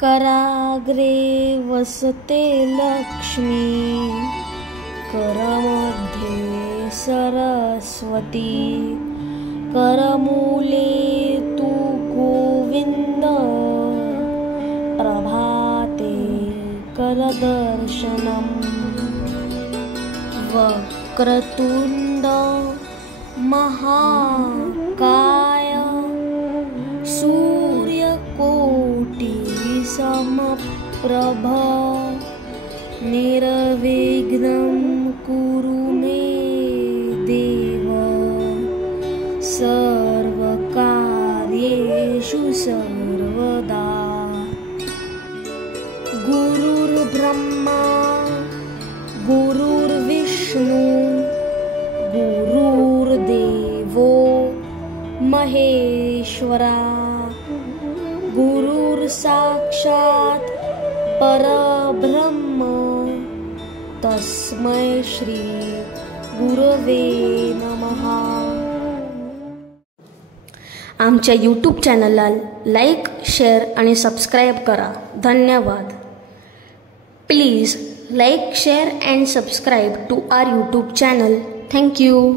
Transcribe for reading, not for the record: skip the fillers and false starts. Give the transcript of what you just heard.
कराग्रे वसते लक्ष्मी, करमध्ये सरस्वती, करमूले तु गोविन्द, प्रभाते करदर्शनम्। वक्रतुण्ड महाकाय, सूर्यकोटिसमप्रभ, निर्विघ्नं कुरु मे देव, सर्वकार्येषु सर्वदा। गुरुर्ब्रह्मा गुरुर्विष्णु गुरुर्देवो महेश्वरा, गुरुर्साक्षात् परब्रह्म, तस्मै श्री गुरवे नमः। आमच्या यूट्यूब चॅनलला लाईक, शेअर आणि सबस्क्राईब करा. धन्यवाद. Please like, share and subscribe to our YouTube channel. Thank you.